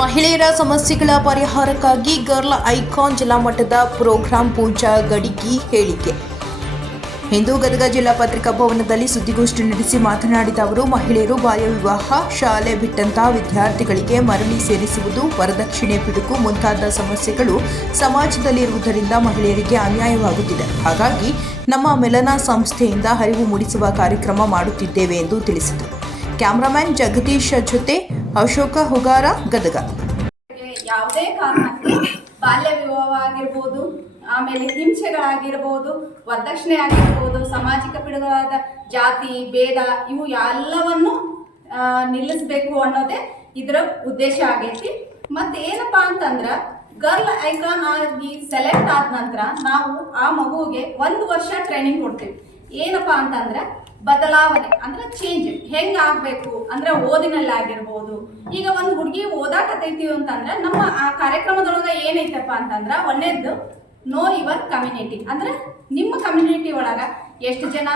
ಮಹಿಳೆಯರ ಸಮಸ್ಯೆಗಳ ಪರಿಹಾರಕ್ಕಾಗಿ ಗರ್ಲ್ ಐಕಾನ್ ಜಿಲ್ಲಾ ಮಟ್ಟದ ಪ್ರೋಗ್ರಾಂ ಪೂಜಾ ಗಡಿಗಿ ಹೇಳಿಕೆ. ಇಂದು ಗದಗ ಜಿಲ್ಲಾ ಪತ್ರಿಕಾ ಭವನದಲ್ಲಿ ಸುದ್ದಿಗೋಷ್ಠಿ ನಡೆಸಿ ಮಾತನಾಡಿದ ಅವರು, ಮಹಿಳೆಯರು ಬಾಲ್ಯ ವಿವಾಹ ಶಾಲೆ ಬಿಟ್ಟಂತಹ ವಿದ್ಯಾರ್ಥಿಗಳಿಗೆ ಮರಳಿ ಸೇರಿಸುವುದು ವರದಕ್ಷಿಣೆ ಪಿಡುಕು ಮುಂತಾದ ಸಮಸ್ಯೆಗಳು ಸಮಾಜದಲ್ಲಿರುವುದರಿಂದ ಮಹಿಳೆಯರಿಗೆ ಅನ್ಯಾಯವಾಗುತ್ತಿದೆ. ಹಾಗಾಗಿ ನಮ್ಮ ಮೆಲನಾ ಸಂಸ್ಥೆಯಿಂದ ಅರಿವು ಮೂಡಿಸುವ ಕಾರ್ಯಕ್ರಮ ಮಾಡುತ್ತಿದ್ದೇವೆ ಎಂದು ತಿಳಿಸಿದರು ಕ್ಯಾಮರಾಮ್ಯಾನ್ ಜಗದೀಶ್ ಜೊತೆ ಅಶೋಕ ಹುಗಾರ, ಗದಗ. ಯಾವುದೇ ಕಾರಣಕ್ಕೆ ಬಾಲ್ಯ ವಿವಾಹ ಆಗಿರ್ಬೋದು ಆಮೇಲೆ ಹಿಂಸೆಗಳಾಗಿರ್ಬೋದು, ವರದಕ್ಷಿಣೆ ಆಗಿರ್ಬೋದು, ಸಾಮಾಜಿಕ ಪಿಡುಗಳಾದ ಜಾತಿ, ಭೇದ, ಇವು ಎಲ್ಲವನ್ನು ನಿಲ್ಲಿಸಬೇಕು ಅನ್ನೋದೇ ಇದರ ಉದ್ದೇಶ ಆಗೈತಿ. ಮತ್ತೆ ಏನಪ್ಪಾ ಅಂತಂದ್ರ, ಗರ್ಲ್ ಐಕಾನ್ ಆಗಿ ಸೆಲೆಕ್ಟ್ ಆದ ನಂತರ ನಾವು ಆ ಮಗುವಿಗೆ ಒಂದು ವರ್ಷ ಟ್ರೈನಿಂಗ್ ಕೊಡ್ತೀವಿ. ಏನಪ್ಪಾ ಅಂತಂದ್ರೆ ಬದಲಾವಣೆ ಅಂದ್ರೆ ಚೇಂಜ್ ಹೆಂಗ್ ಆಗ್ಬೇಕು? ಅಂದ್ರೆ ಓದಿನಲ್ಲಿ ಆಗಿರ್ಬೋದು. ಈಗ ಒಂದು ಹುಡುಗಿ ಓದಾಕತೈತೀವಿ ಅಂತಂದ್ರೆ ನಮ್ಮ ಆ ಕಾರ್ಯಕ್ರಮದೊಳಗ ಏನೈತಪ್ಪ ಅಂತಂದ್ರ ಒಂದೇದ್ದು ನೋ ಯುವರ್ ಕಮ್ಯುನಿಟಿ ಅಂದ್ರೆ ನಿಮ್ಮ ಕಮ್ಯುನಿಟಿ ಒಳಗ ಎಷ್ಟು ಜನ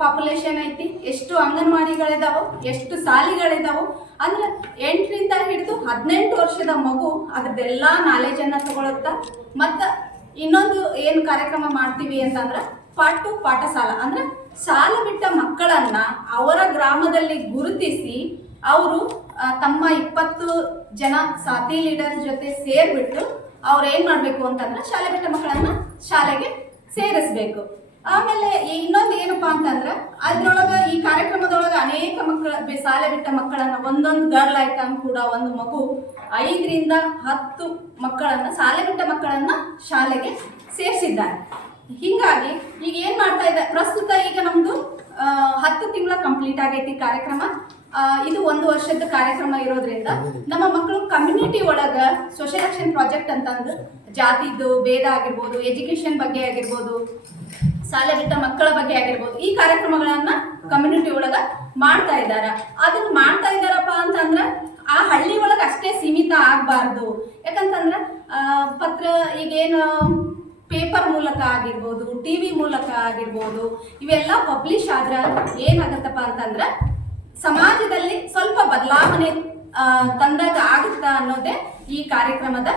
ಪಾಪ್ಯುಲೇಷನ್ ಐತಿ, ಎಷ್ಟು ಅಂಗನವಾಡಿಗಳಿದಾವೆ, ಎಷ್ಟು ಸಾಲಿಗಳಿದಾವೆ. ಅಂದ್ರೆ ಎಂಟರಿಂದ ಹಿಡಿದು ಹದಿನೆಂಟು ವರ್ಷದ ಮಗು ಅದ್ರದ್ದೆಲ್ಲ ನಾಲೆಜನ್ನ ತಗೊಳುತ್ತ. ಮತ್ತು ಇನ್ನೊಂದು ಏನು ಕಾರ್ಯಕ್ರಮ ಮಾಡ್ತೀವಿ ಅಂತಂದ್ರ ಪಾಟು ಪಾಠಶಾಲ. ಅಂದ್ರೆ ಶಾಲ ಬಿಟ್ಟ ಮಕ್ಕಳನ್ನ ಅವರ ಗ್ರಾಮದಲ್ಲಿ ಗುರುತಿಸಿ ಅವರು ತಮ್ಮ ಇಪ್ಪತ್ತು ಜನ ಸಾಥಿ ಲೀಡರ್ ಜೊತೆ ಸೇರ್ಬಿಟ್ಟು ಅವ್ರು ಏನ್ ಮಾಡ್ಬೇಕು ಅಂತಂದ್ರೆ ಶಾಲೆ ಬಿಟ್ಟ ಮಕ್ಕಳನ್ನ ಶಾಲೆಗೆ ಸೇರಿಸ್ಬೇಕು. ಆಮೇಲೆ ಇನ್ನೊಂದು ಏನಪ್ಪಾ ಅಂತಂದ್ರೆ ಅದ್ರೊಳಗ ಈ ಕಾರ್ಯಕ್ರಮದೊಳಗ ಅನೇಕ ಮಕ್ಕಳ ಶಾಲೆ ಬಿಟ್ಟ ಮಕ್ಕಳನ್ನ ಒಂದೊಂದು ಗರ್ಲ್ ಐಟಮ್ ಕೂಡ ಒಂದು ಮಗು ಐದರಿಂದ ಹತ್ತು ಮಕ್ಕಳನ್ನ, ಶಾಲೆ ಬಿಟ್ಟ ಮಕ್ಕಳನ್ನ ಶಾಲೆಗೆ ಸೇರಿಸಿದ್ದಾರೆ. ಹಿಂಗಾಗಿ ಈಗ ಏನ್ ಮಾಡ್ತಾ ಇದೆ? ಪ್ರಸ್ತುತ ಈಗ ನಮ್ದು ಹತ್ತು ತಿಂಗಳ ಕಂಪ್ಲೀಟ್ ಆಗೈತಿ ಕಾರ್ಯಕ್ರಮ. ಇದು ಒಂದು ವರ್ಷದ ಕಾರ್ಯಕ್ರಮ ಇರೋದ್ರಿಂದ ನಮ್ಮ ಮಕ್ಕಳು ಕಮ್ಯುನಿಟಿ ಒಳಗ ಸೋಷಿಯಲ್ ಆಕ್ಷನ್ ಪ್ರಾಜೆಕ್ಟ್ ಅಂತಂದು ಜಾತಿದ್ದು, ಭೇದ ಆಗಿರ್ಬೋದು ಎಜುಕೇಶನ್ ಬಗ್ಗೆ ಆಗಿರ್ಬೋದು, ಶಾಲೆ ಬಿಟ್ಟ ಮಕ್ಕಳ ಬಗ್ಗೆ ಆಗಿರ್ಬೋದು ಈ ಕಾರ್ಯಕ್ರಮಗಳನ್ನ ಕಮ್ಯುನಿಟಿ ಒಳಗ ಮಾಡ್ತಾ ಇದ್ದಾರ ಅದನ್ನ ಮಾಡ್ತಾ ಇದ್ದಾರಪ್ಪ ಅಂತಂದ್ರ ಆ ಹಳ್ಳಿ ಒಳಗ ಅಷ್ಟೇ ಸೀಮಿತ ಆಗ್ಬಾರ್ದು ಯಾಕಂತಂದ್ರ ಆ, ಪತ್ರ ಈಗೇನು ಪೇಪರ್ ಮೂಲಕ ಆಗಿರ್ಬೋದು ಟಿವಿ ಮೂಲಕ ಆಗಿರ್ಬೋದು, ಇವೆಲ್ಲ ಪಬ್ಲಿಷ್ ಆದ್ರೆ ಏನಾಗತ್ತಪ್ಪ ಅಂತಂದ್ರ ಸಮಾಜದಲ್ಲಿ ಸ್ವಲ್ಪ ಬದಲಾವಣೆ ತಂದಾಗ ಆಗುತ್ತಾ ಅನ್ನೋದೇ ಈ ಕಾರ್ಯಕ್ರಮದ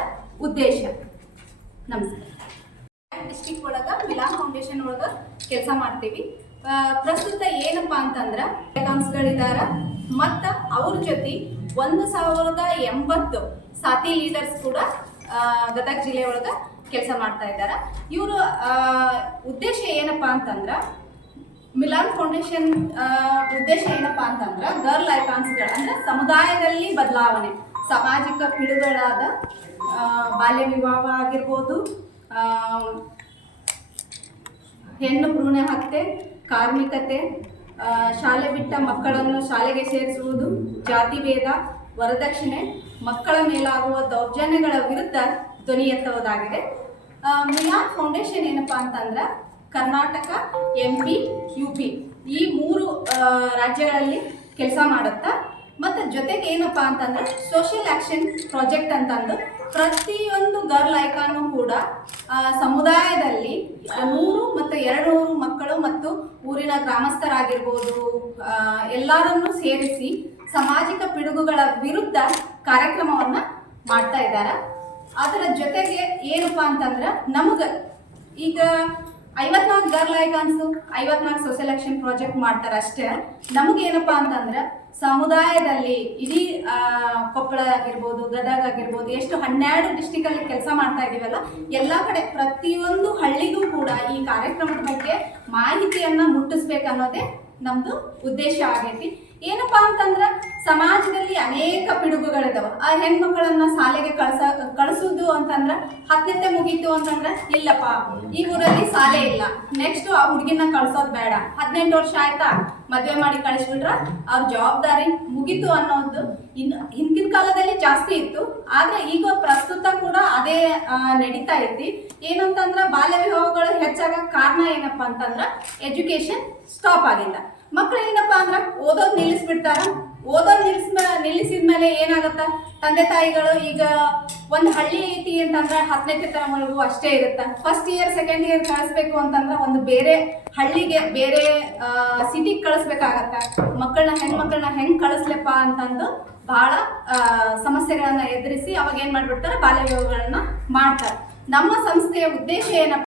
ಉದ್ದೇಶ. ನಮಸ್ಕಾರ. ಡಿಸ್ಟಿಕ್ ಒಳಗ ಮಿಲಾ ಫೌಂಡೇಶನ್ ಒಳಗ ಕೆಲಸ ಮಾಡ್ತೀವಿ. ಪ್ರಸ್ತುತ ಏನಪ್ಪಾ ಅಂತಂದ್ರ ಗಳಿದಾರ ಮತ್ತ ಅವ್ರ ಜೊತೆ ಒಂದು ಸಾವಿರದ ಎಂಬತ್ತು ಸಾಥಿ ಲೀಡರ್ಸ್ ಕೂಡ ಗದಗ ಜಿಲ್ಲೆ ಒಳಗ ಕೆಲಸ ಮಾಡ್ತಾ ಇದ್ದಾರೆ. ಇವರು ಉದ್ದೇಶ ಏನಪ್ಪಾ ಅಂತಂದ್ರ, ಮಿಲಾನ್ ಫೌಂಡೇಶನ್ ಉದ್ದೇಶ ಏನಪ್ಪಾ ಅಂತಂದ್ರ, ಗರ್ಲ್ ಐಕಾನ್ಸ್ಗಳು, ಅಂದ್ರೆ ಸಮುದಾಯದಲ್ಲಿ ಬದಲಾವಣೆ, ಸಾಮಾಜಿಕ ಪಿಡುಗಳಾದ ಬಾಲ್ಯ ವಿವಾಹ ಆಗಿರ್ಬೋದು ಹೆಣ್ಣು ಭ್ರೂಣ ಹತ್ಯೆ, ಕಾರ್ಮಿಕತೆ ಶಾಲೆ ಬಿಟ್ಟ ಮಕ್ಕಳನ್ನು ಶಾಲೆಗೆ ಸೇರಿಸುವುದು, ಜಾತಿ ಭೇದ, ವರದಕ್ಷಿಣೆ, ಮಕ್ಕಳ ಮೇಲಾಗುವ ದೌರ್ಜನ್ಯಗಳ ವಿರುದ್ಧ ಧ್ವನಿ ಎತ್ತುವುದಾಗಿದೆ ಮಿಲಾನ್ ಫೌಂಡೇಶನ್ ಏನಪ್ಪಾ ಅಂತಂದ್ರ Karnataka M P U P ಈ ಮೂರು ರಾಜ್ಯಗಳಲ್ಲಿ ಕೆಲಸ ಮಾಡುತ್ತಾ, ಮತ್ತು ಜೊತೆಗೆ ಏನಪ್ಪಾ ಅಂತಂದ್ರೆ ಸೋಷಿಯಲ್ ಆಕ್ಷನ್ ಪ್ರಾಜೆಕ್ಟ್ ಅಂತಂದು ಪ್ರತಿಯೊಂದು ಗರ್ಲ್ ಐಕಾನು ಕೂಡ ಸಮುದಾಯದಲ್ಲಿ ನೂರು ಮತ್ತು ಎರಡು ನೂರು ಮಕ್ಕಳು ಮತ್ತು ಊರಿನ ಗ್ರಾಮಸ್ಥರಾಗಿರ್ಬೋದು ಎಲ್ಲರನ್ನೂ ಸೇರಿಸಿ ಸಾಮಾಜಿಕ ಪಿಡುಗುಗಳ ವಿರುದ್ಧ ಕಾರ್ಯಕ್ರಮವನ್ನು ಮಾಡ್ತಾ ಇದ್ದಾರೆ ಅದರ ಜೊತೆಗೆ ಏನಪ್ಪಾ ಅಂತಂದ್ರೆ ನಮಗೆ ಈಗ ಐವತ್ನಾಲ್ಕು ಗರ್ಲ್ ಐಕಾನ್ಸು, ಐವತ್ನಾಲ್ಕು ಸೋಷಿಯಲ್ ಆಕ್ಷನ್ ಪ್ರಾಜೆಕ್ಟ್ ಮಾಡ್ತಾರೆ ಅಷ್ಟೇ. ನಮಗೆ ಏನಪ್ಪಾ ಅಂತಂದ್ರೆ ಸಮುದಾಯದಲ್ಲಿ ಇಡೀ ಕೊಪ್ಪಳ ಆಗಿರ್ಬೋದು, ಗದಗ ಆಗಿರ್ಬೋದು, ಎಷ್ಟು ಹನ್ನೆರಡು ಡಿಸ್ಟಿಕ್ ಅಲ್ಲಿ ಕೆಲಸ ಮಾಡ್ತಾ ಇದೀವಲ್ಲ, ಎಲ್ಲ ಕಡೆ ಪ್ರತಿಯೊಂದು ಹಳ್ಳಿಗೂ ಕೂಡ ಈ ಕಾರ್ಯಕ್ರಮದ ಬಗ್ಗೆ ಮಾಹಿತಿಯನ್ನ ಮುಟ್ಟಿಸ್ಬೇಕನ್ನೋದೇ ನಮ್ದು ಉದ್ದೇಶ ಆಗೈತಿ. ಏನಪ್ಪಾ ಅಂತಂದ್ರ ಸಮಾಜದಲ್ಲಿ ಅನೇಕ ಪಿಡುಗುಗಳಿದಾವ. ಆ ಹೆಣ್ಮಕ್ಳನ್ನ ಶಾಲೆಗೆ ಕಳ್ಸ, ಕಳಿಸುದು ಅಂತಂದ್ರ ಹತ್ತನೇತೆ ಮುಗೀತು ಅಂತಂದ್ರ ಇಲ್ಲಪ್ಪ. ಈ ಊರಲ್ಲಿ ಶಾಲೆ ಇಲ್ಲ. ನೆಕ್ಸ್ಟ್ ಆ ಹುಡುಗಿನ ಕಳ್ಸೋದ್ ಬೇಡ. ಹದಿನೆಂಟು ವರ್ಷ ಆಯ್ತಾ. ಮದ್ವೆ ಮಾಡಿ ಕಳಿಸ್ಬಿಟ್ರ ಅವ್ರ ಜವಾಬ್ದಾರಿ ಮುಗೀತು ಅನ್ನೋದು ಇನ್ ಕಾಲದಲ್ಲಿ ಜಾಸ್ತಿ ಇತ್ತು. ಆದ್ರೆ ಈಗ ಪ್ರಸ್ತುತ ಕೂಡ ಅದೇ ನಡೀತಾ ಇದ್ದಿ. ಏನಂತಂದ್ರ ಬಾಲ್ಯ ವಿವಾಹಗಳು ಹೆಚ್ಚಾಗ ಕಾರಣ ಏನಪ್ಪಾ ಅಂತಂದ್ರ ಎಜುಕೇಶನ್ ಸ್ಟಾಪ್ ಆಗಿಲ್ಲ. ಮಕ್ಕಳು ಏನಪ್ಪಾ ಅಂದ್ರ ಓದೋದ್ ನಿಲ್ಲಿಸ್ಬಿಡ್ತಾರ. ಓದೋದ್ ನಿಲ್ಸ್ ನಿಲ್ಲಿಸಿದ್ಮೇಲೆ ಏನಾಗತ್ತ? ತಂದೆ ತಾಯಿಗಳು ಈಗ ಒಂದ್ ಹಳ್ಳಿ ಐತಿ ಅಂತಂದ್ರ ಹತ್ತನೇ ತರವರೆಗೂ ಅಷ್ಟೇ ಇರುತ್ತ. ಫಸ್ಟ್ ಇಯರ್ ಸೆಕೆಂಡ್ ಇಯರ್ ಕಳಿಸ್ಬೇಕು ಅಂತಂದ್ರ ಒಂದು ಬೇರೆ ಹಳ್ಳಿಗೆ, ಬೇರೆ ಸಿಟಿಗೆ ಕಳಿಸ್ಬೇಕಾಗತ್ತ. ಮಕ್ಕಳನ್ನ ಹೆಣ್ಮಕ್ಳನ್ನ ಹೆಂಗ್ ಕಳಿಸ್ಲಪ್ಪ ಅಂತಂದು ಬಹಳ ಸಮಸ್ಯೆಗಳನ್ನ ಎದುರಿಸಿ ಅವಾಗ ಏನ್ ಮಾಡ್ಬಿಡ್ತಾರೆ? ಬಾಲ್ಯ ವಿವಾಹಗಳನ್ನ ಮಾಡ್ತಾರೆ. ನಮ್ಮ ಸಂಸ್ಥೆಯ ಉದ್ದೇಶ ಏನಪ್ಪ